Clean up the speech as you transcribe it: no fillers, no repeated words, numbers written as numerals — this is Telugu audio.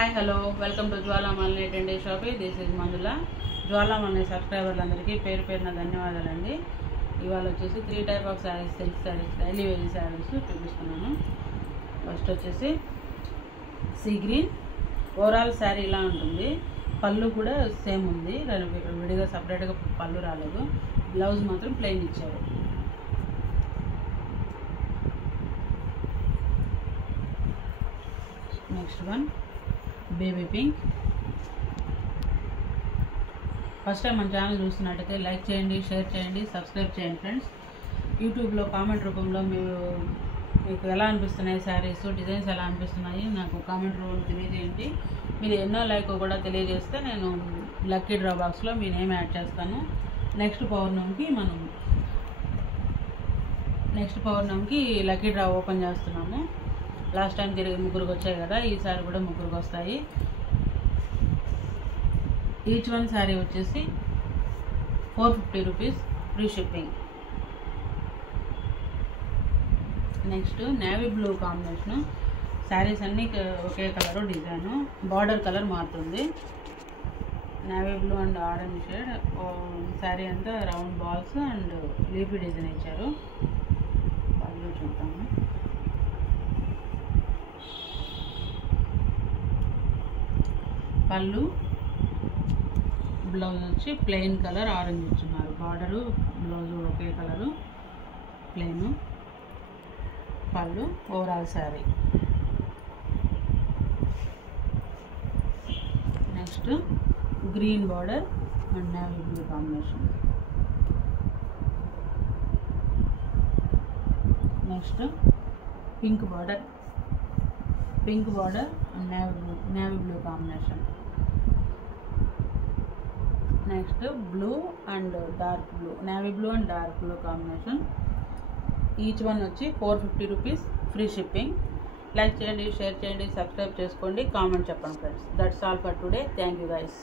Hi hello welcome to Jwalamani 10 Day Shopping. This is Manjula. Jwalamani సబ్స్క్రైబర్లందరికీ పేరు పేరున ధన్యవాదాలండి. ఇవాళ వచ్చేసి 3 type of saris, silk saris, daily wear saris చూపిస్తున్నాను. ఫస్ట్ వచ్చేసి సీ గ్రీన్. ఓవరాల్ శారీ ఇలా ఉంటుంది. పళ్ళు కూడా సేమ్ ఉంది, విడిగా సపరేట్గా పళ్ళు రాలేదు. బ్లౌజ్ మాత్రం ప్లెయిన్ ఇచ్చారు. Next one baby pink. First time మన ఛానల్ చూస్తున్నట్టయితే లైక్ చేయండి, షేర్ చేయండి, సబ్స్క్రైబ్ చేయండి ఫ్రెండ్స్. యూట్యూబ్లో కామెంట్ రూపంలో మీకు ఎలా అనిపిస్తున్నాయి శారీస్, డిజైన్స్ ఎలా అనిపిస్తున్నాయి నాకు కామెంట్ రూపంలో తెలియజేయండి. మీరు ఎన్నో లైక్ కూడా తెలియజేస్తే నేను లక్కీ డ్రా బాక్స్లో మీ నేమ్ యాడ్ చేస్తాను. నెక్స్ట్ పౌర్ణమికి లక్కీ డ్రా ఓపెన్ చేస్తున్నాము. లాస్ట్ టైం తిరిగి ముగ్గురికి వచ్చాయి కదా, ఈసారి కూడా ముగ్గురికి వస్తాయి. ఈచ్ వన్ శారీ వచ్చేసి 450 rupees free shipping. Next navy blue combination. Saris అన్నీ ఒకే కలరు, డిజైను, బార్డర్ కలర్ మారుతుంది. Navy blue and orange shade. Sari అంతా round balls and leafy design ఇచ్చారు. పళ్ళు చూద్దాము. పళ్ళు, బ్లౌజ్ వచ్చి ప్లెయిన్ కలర్ ఆరెంజ్ ఇచ్చున్నారు. బార్డరు, బ్లౌజ్ ఒకే colour, plain. Pallu, overall sari. Next green border and navy blue combination. Next pink border and navy blue combination. Next blue and dark blue, navy blue and dark blue combination. Each one వచ్చి 450 రూపీస్ ఫ్రీ షిప్పింగ్. లైక్ చేయండి, షేర్ చేయండి, సబ్స్క్రైబ్ చేసుకోండి, కామెంట్ చెప్పండి friends. That's all for today. Thank you guys.